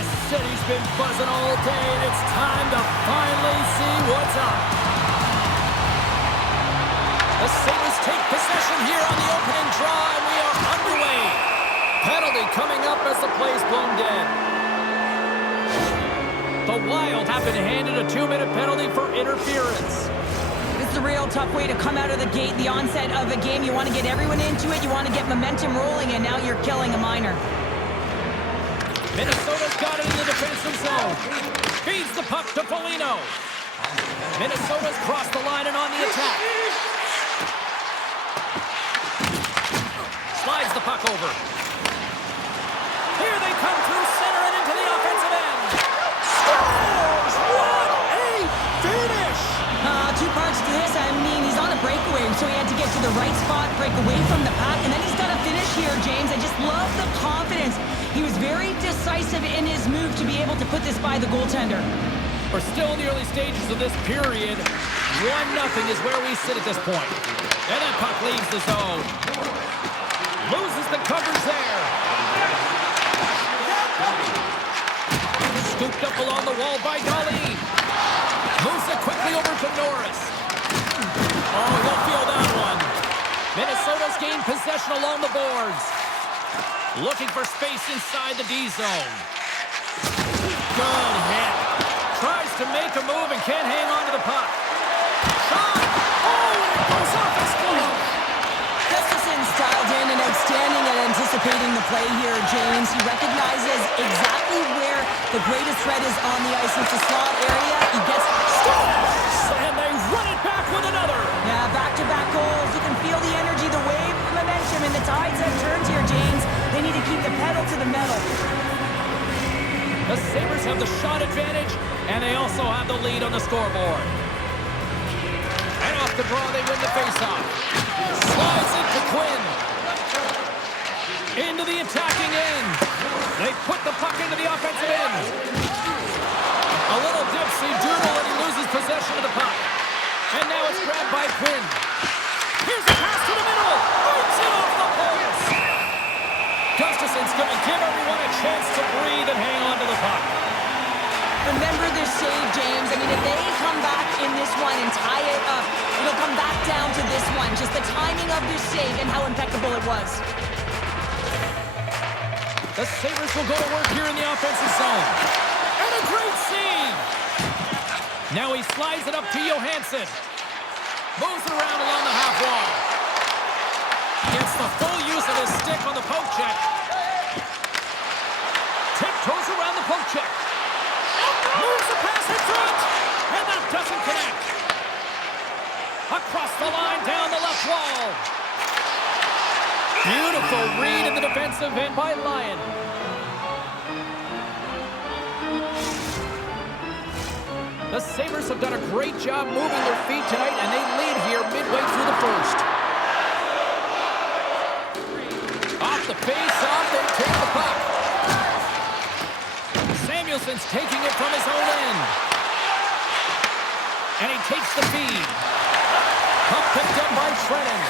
This city's been buzzing all day, and it's time to finally see what's up. The Sabres take possession here on the opening draw, and we are underway. Penalty coming up as the play's blown dead. The Wild have been handed a 2-minute penalty for interference. This is a real tough way to come out of the gate, the onset of a game. You want to get everyone into it, you want to get momentum rolling, and now you're killing a minor. Minnesota's got it in the defensive zone. Feeds the puck to Foligno. Minnesota's crossed the line and on the attack. Slides the puck over. Here they come through center and into the offensive end. Scores! What a finish! Two parts to this. I mean, he's on a breakaway, so he had to get to the right spot, break away from the pack, and then he's got to finish here, James. I just love the confidence. He was very decisive in his move to be able to put this by the goaltender. We're still in the early stages of this period. 1-0 is where we sit at this point. And that puck leaves the zone. Loses the coverage there. Scooped up along the wall by Dahlin. Moves it quickly over to Norris. Oh, he'll feel that one. Minnesota's gained possession along the boards. Looking for space inside the D zone. Good hit. Tries to make a move and can't hang on to the puck. Shot! Oh, and it goes off his glove. Gustafson's dialed in and outstanding at anticipating the play here, James. He recognizes exactly where the greatest threat is on the ice. It's the slot area. He gets scores! And they run it back with another. Yeah, back-to-back goals. You can feel the energy, the wave, the momentum, and the tides have turned here, James. They need to keep the pedal to the metal. The Sabres have the shot advantage, and they also have the lead on the scoreboard. And off the draw, they win the faceoff. Slides it to Quinn. Into the attacking end. They put the puck into the offensive end. A little dipsy doodle, and he loses possession of the puck. And now it's grabbed by Quinn. Here's a pass to the middle. Breaks it off the post. Gustafson's going to give everyone a chance to breathe and hang on to the puck. Remember this save, James. I mean, if they come back in this one and tie it up, it'll come back down to this one. Just the timing of this save and how impeccable it was. The Sabres will go to work here in the offensive zone. And a great save! Now he slides it up to Johansson. Moves it around along the half wall. Gets the full use of his stick on the poke check. Tiptoes around the poke check. Moves the pass in front. And that doesn't connect. Across the line, down the left wall. Beautiful read in the defensive end by Lyon. The Sabres have done a great job moving their feet tonight, and they lead here midway through the first. Off the face-off, they take the puck. Samuelson's taking it from his own end. And he takes the feed. Puck picked up by Trennan.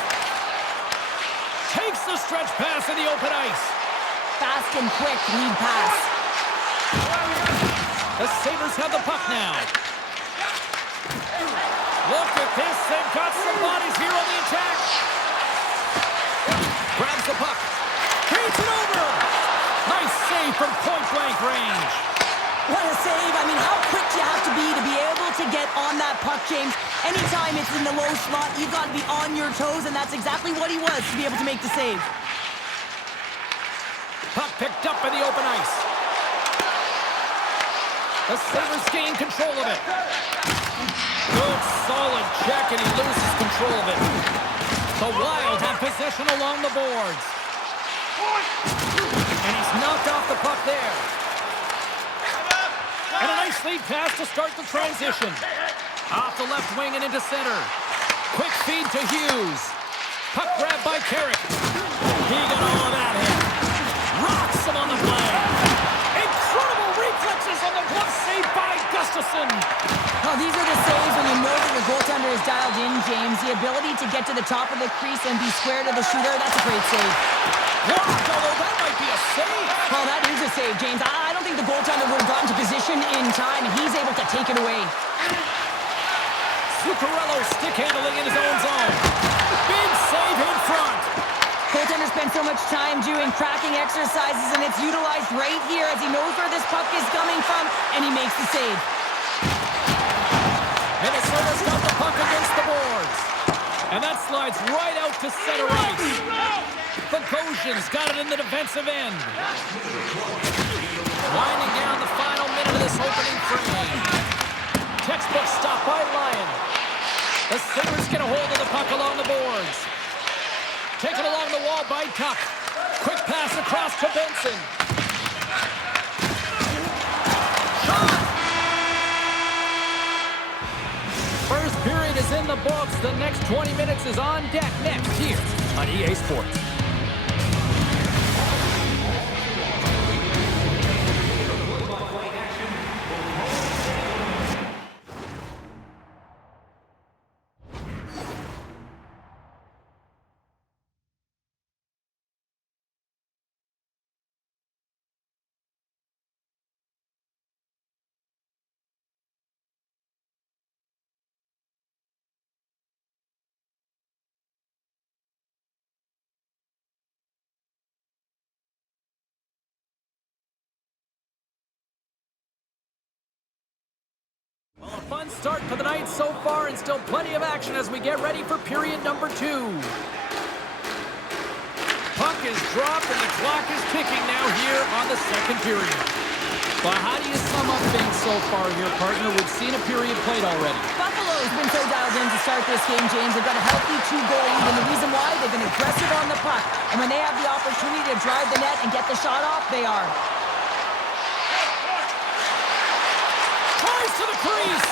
Takes the stretch pass in the open ice. Fast and quick lead pass. The Sabres have the puck now. Look at this. They've got some bodies here on the attack. Grabs the puck. Feeds it over. Nice save from point-blank range. What a save. I mean, how quick do you have to be able to get on that puck, James? Anytime it's in the low slot, you've got to be on your toes, and that's exactly what he was to be able to make the save. Puck picked up in the open ice. The Sabres gain control of it. Good, solid check, and he loses control of it. The Wild have possession along the boards. And he's knocked off the puck there. And a nice lead pass to start the transition. Off the left wing and into center. Quick feed to Hughes. Puck grabbed by Carrick. He got all of that hit. Rocks him on the play. Incredible reflexes on the glove save by Gustafsson. Oh, these are the saves when you know that your goaltender is dialed in, James. The ability to get to the top of the crease and be square to the shooter, that's a great save. Blocked, although that might be a save. Well, that is a save, James. I don't think think the goaltender would have gotten to position in time, and he's able to take it away. Zuccarello stick handling in his own zone. Big save in front. Goaltender spends so much time doing cracking exercises, and it's utilized right here as he knows where this puck is coming from, and he makes the save. Minnesota's got the puck against the boards. And that slides right out to center ice. Bogosian's got it in the defensive end. Winding down the final minute of this opening frame. Textbook stop by Lyon. The Sabres get a hold of the puck along the boards. Taken along the wall by Tuck. Quick pass across to Benson. Shot! First period is in the books. The next 20 minutes is on deck next here on EA Sports. Well, a fun start to the night so far, and still plenty of action as we get ready for period number 2. Puck is dropped, and the clock is ticking now here on the second period. Well, how do you sum up things so far here, partner? We've seen a period played already. Buffalo's been so dialed in to start this game, James. They've got a healthy 2-goal lead, and the reason why, they've been aggressive on the puck. And when they have the opportunity to drive the net and get the shot off, they are. To the crease.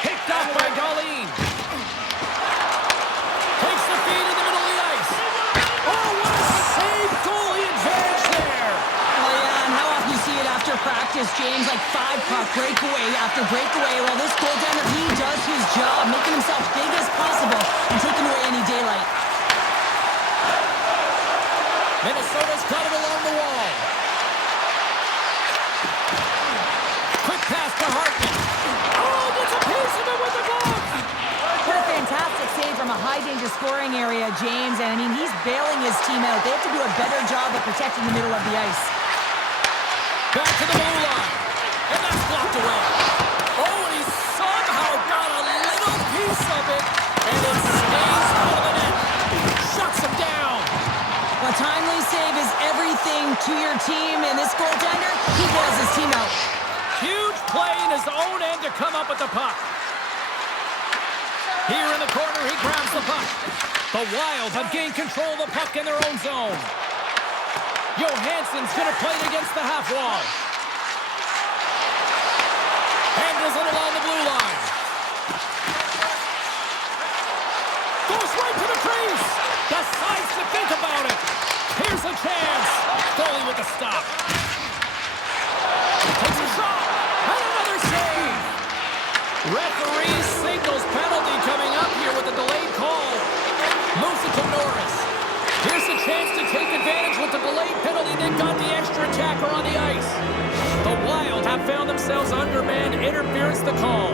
Picked up by Darlene. Takes the feed in the middle of the ice. Oh, what a save! Goalie advantage there. Oh, yeah, and how often you see it after practice, James, like 5-puck breakaway after breakaway. Well, this goaltender, he does his job, making himself big as possible and taking away any daylight. Minnesota's got it along the wall. Quick pass to Hartman. Gets a piece of it with the glove. What a fantastic save from a high-danger scoring area, James. And, I mean, he's bailing his team out. They have to do a better job of protecting the middle of the ice. Back to the blue line. And that's blocked away. Oh, and he somehow got a little piece of it. And it stays out of the net. Shuts him down. A timely save is everything to your team. And this goaltender, he bails his team out. Huge play in his own end to come up with the puck. Here in the corner, he grabs the puck. The Wild have gained control of the puck in their own zone. Johansson's going to play it against the half wall. Handles it along the blue line. Goes right to the crease. Decides to think about it. Here's a chance. Goalie with the stop. Takes a shot. And another save. Referee signals penalty coming up here with a delayed call. Moves it to Norris. Here's a chance to take advantage with the delayed penalty. They've got the extra attacker on the ice. The Wild have found themselves undermanned. Interference the call.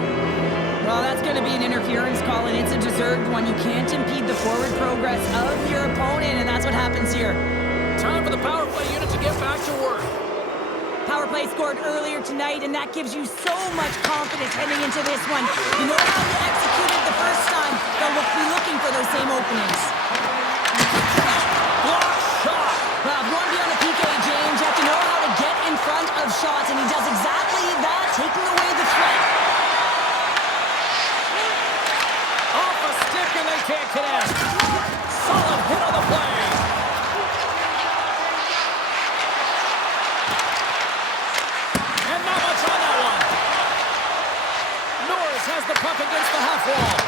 Well, that's going to be an interference call, and it's a deserved one. You can't impede the forward progress of your opponent, and that's what happens here. Time for the power play unit to get back to work. Power play scored earlier tonight, and that gives you so much confidence heading into this one. You know how you executed the first time, they'll be looking for those same openings. Block shot. Well, if you want to be on the PK, James, you have to know how to get in front of shots, and he does exactly that, taking away the threat. Off a stick, and they can't connect. Solid hit on the play. Has the puck against the half wall.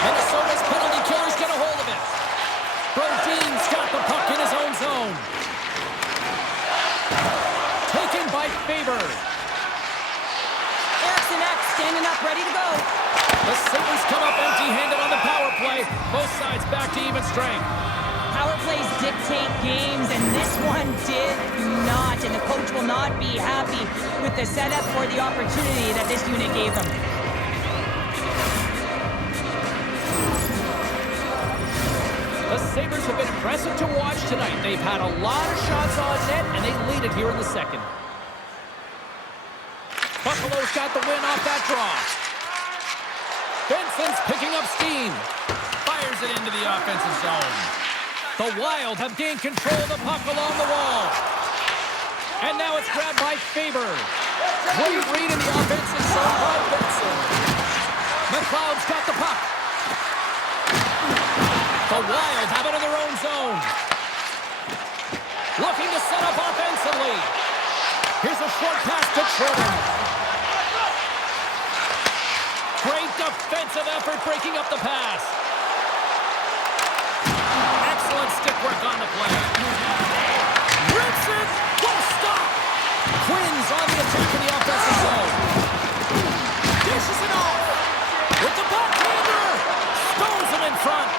Minnesota's penalty killers get a hold of it. Brodin's got the puck in his own zone. Taken by Faber. Eriksson Ek standing up, ready to go. The Sabres come up empty-handed on the power play. Both sides back to even strength. power plays dictate games, and this one did not. And the coach will not be happy with the setup or the opportunity that this unit gave them. The Sabres have been impressive to watch tonight. They've had a lot of shots on net, and they lead it here in the second. Buffalo's got the win off that draw. Benson's picking up steam. Fires it into the offensive zone. The Wild have gained control of the puck along the wall. And now it's grabbed by Faber. Great read in the offensive zone by Benson. McLeod's got the puck. The Wild have it in their own zone. Looking to set up offensively. Here's a short pass to Trevor. Great defensive effort breaking up the pass. Excellent stick work on the play. Rips it. Won't stop. Quinn's on the attack in the offensive zone. Dishes it off. With the backhander. Stones him in front.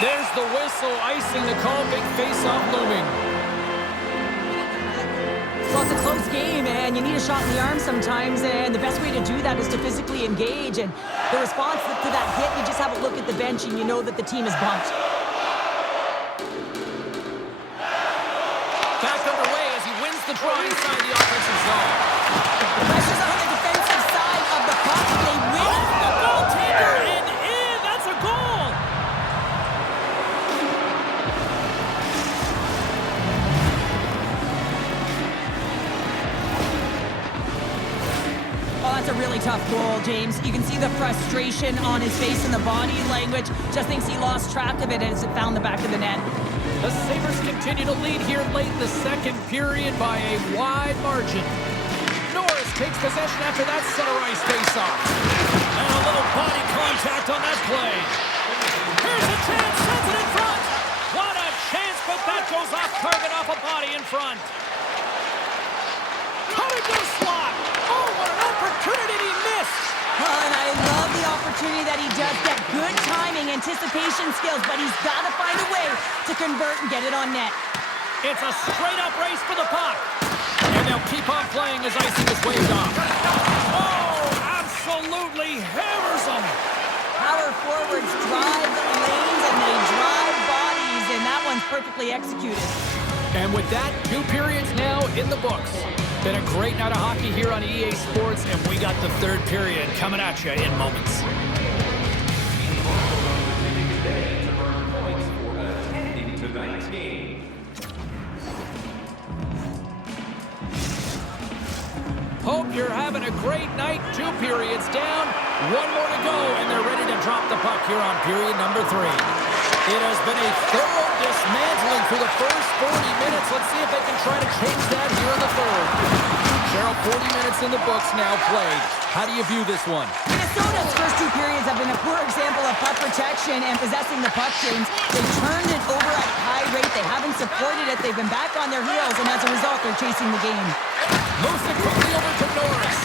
There's the whistle, icing the call, big face-off looming. Well, it's a close game, and you need a shot in the arm sometimes, and the best way to do that is to physically engage. And the response to that hit, you just have a look at the bench, and you know that the team is bumped. Back underway as he wins the draw inside the offensive zone. The pressure's on the defensive side of the puck. They win. The goaltender and in. That's a goal. Oh, that's a really tough goal, James. You can see the frustration on his face and the body language. Just thinks he lost track of it as it found the back of the net. The Sabres continue to lead here late in the second period by a wide margin. Norris takes possession after that center ice faceoff. And a little body contact on that play. Here's a chance, sends it in front. What a chance, but that goes off target off a body in front. Cut into the slot. Oh, what an opportunity he missed. Oh, and I love the opportunity that he does get good timing, anticipation skills, but he's got to find a way to convert and get it on net. It's a straight-up race for the puck. And they'll keep on playing as icing is waved off. Oh, absolutely hammers them. Power forwards drive the lanes and they drive bodies, and that one's perfectly executed. And with that, 2 periods now in the books. Been a great night of hockey here on EA Sports, and we got the 3rd period coming at you in moments. Hope you're having a great night. 2 periods down, 1 more to go, and they're ready to drop the puck here on period number 3. It has been a thorough dismantling through the first 40 minutes. Let's see if they can try to change that here in the 3rd. Cheryl, 40 minutes in the books now played. How do you view this one? Minnesota's first 2 periods have been a poor example of puck protection and possessing the puck, James. They turned it over at a high rate. They haven't supported it. They've been back on their heels, and as a result, they're chasing the game. Moves it quickly over to Norris.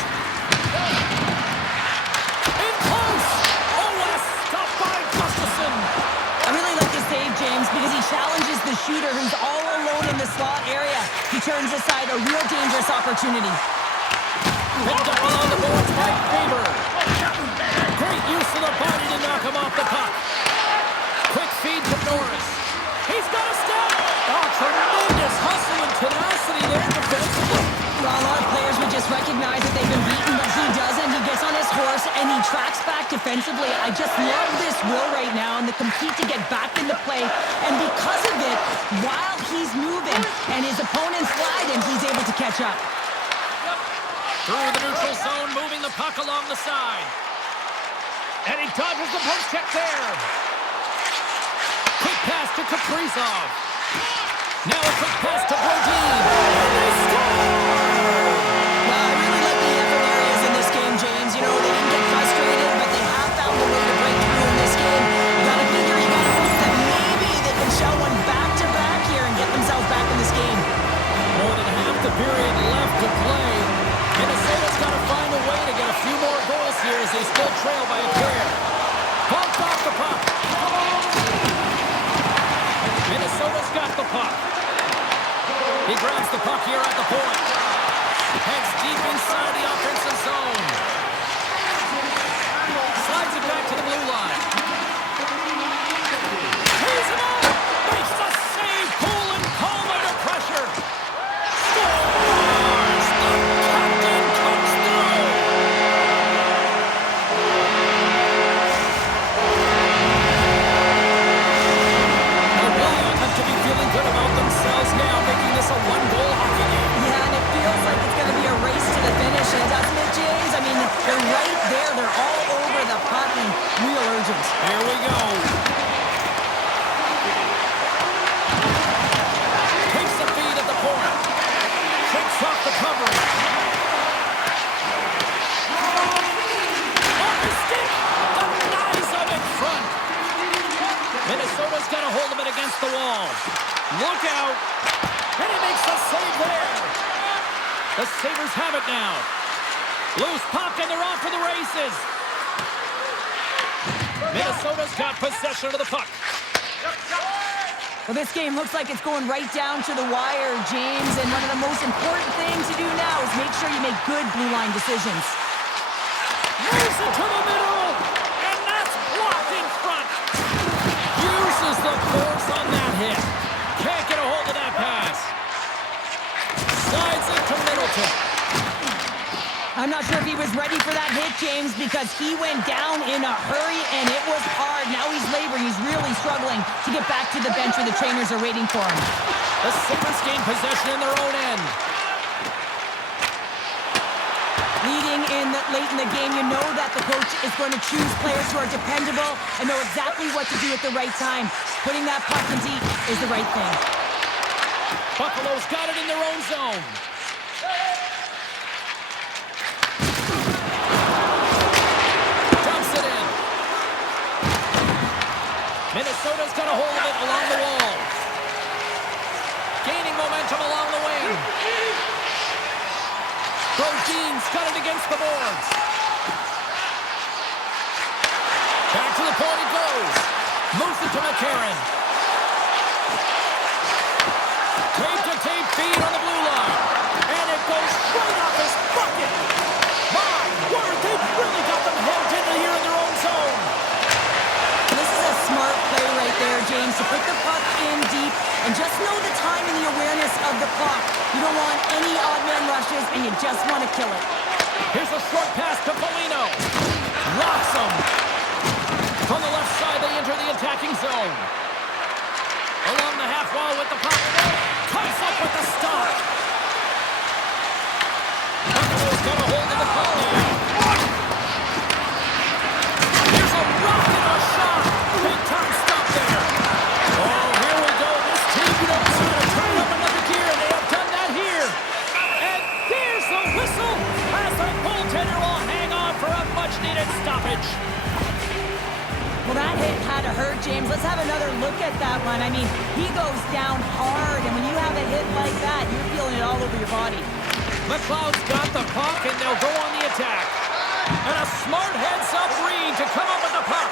In close. Oh, what a stop by Gustafsson. I really like this save, James, because he challenges the shooter who's all alone in the slot area. He turns aside a real dangerous opportunity. Picked up on the boards by Faber. Great use of the body to knock him off the puck. Quick feed to Norris. He's got a step. Oh, tremendous hustle and tenacity there defensively. Well, a lot of players would just recognize that they've been beaten, but he doesn't. He gets on his horse, and he tracks back defensively. I just love this will right now and the compete to get back into play. And because of it, while he's moving and his opponent's sliding, he's able to catch up. Through the neutral zone, moving the puck along the side. And he dodges the post check there. Quick pass to Kaprizov. Now a quick pass to Brodin. And they score! Well, I really like the effort areas in this game, James. You know, they didn't get frustrated, but they have found a way to break through in this game. You gotta figure, you gotta hope that maybe they can shell one back-to-back here and get themselves back in this game. More than half the period left to play. Minnesota's got to find a way to get a few more goals here as they still trail by a pair. Bumped off the grabs the puck here at the point. Heads deep inside the offensive zone. Slides it back to the blue line. He's him out! Makes the save, cool and calm under pressure. Scores! The captain comes through! The Wild have to be feeling good about themselves now, making this a one-goal hockey game. Yeah, and it feels like it's going to be a race to the finish, and doesn't it, James? I mean, they're right there. They're all over the puck and real urgent. Here we go. Takes the feed at the point. Shakes off the coverage. Off his stick. Denies him in front. Minnesota's got a hold of it against the wall. Look out. And he makes the save there. The Sabres have it now. Loose puck, and they're off for the races. Minnesota's got possession of the puck. Well, this game looks like it's going right down to the wire, James, and one of the most important things to do now is make sure you make good blue line decisions. Moves it to the middle, and that's blocked in front. Uses the force on that hit. Can't get a hold of that pass. Slides it to Middleton. I'm not sure if he was ready for that hit, James, because he went down in a hurry, and it was hard. Now he's laboring. He's really struggling to get back to the bench where the trainers are waiting for him. The Sabres gain possession in their own end. Leading late in the game, you know that the coach is going to choose players who are dependable and know exactly what to do at the right time. Putting that puck in deep is the right thing. Buffalo's got it in their own zone. Dumps it in. Minnesota's got a hold of it along the wall. Gaining momentum along the wing. Brodin's got it against the boards. Back to the point it goes. Moves it to McCarron. Tape-to-tape feed on the blue line. And it goes straight off his bucket. My word, they've really got them held in here in their own zone. This is a smart play right there, James, to put the puck in deep and just know the time and the awareness of the puck. You don't want any odd man rushes, and you just want to kill it. Here's a short pass to Foligno. Rocks him. From the left side, they enter the attacking zone. Along the half wall with the puck. Comes up with the stop. Buffalo's got a hold of the puck now. Here's a rocket on a shot. Big time stop there. Oh, here we go. This team knows how to turn up another gear, and they have done that here. And there's the whistle as the goaltender will hang on for a much-needed stoppage. Well, that hit had to hurt, James. Let's have another look at that one. I mean, he goes down hard, and when you have a hit like that, you're feeling it all over your body. McLeod's got the puck, and they'll go on the attack. And a smart heads-up read to come up with the puck.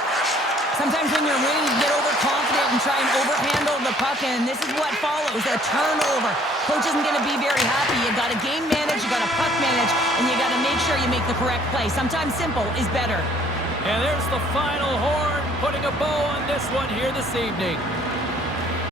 Sometimes when you're winning, you get overconfident and try and overhandle the puck, and this is what follows, a turnover. Coach isn't going to be very happy. You got to game manage, you got to puck manage, and you got to make sure you make the correct play. Sometimes simple is better. And there's the final horn, putting a bow on this one here this evening.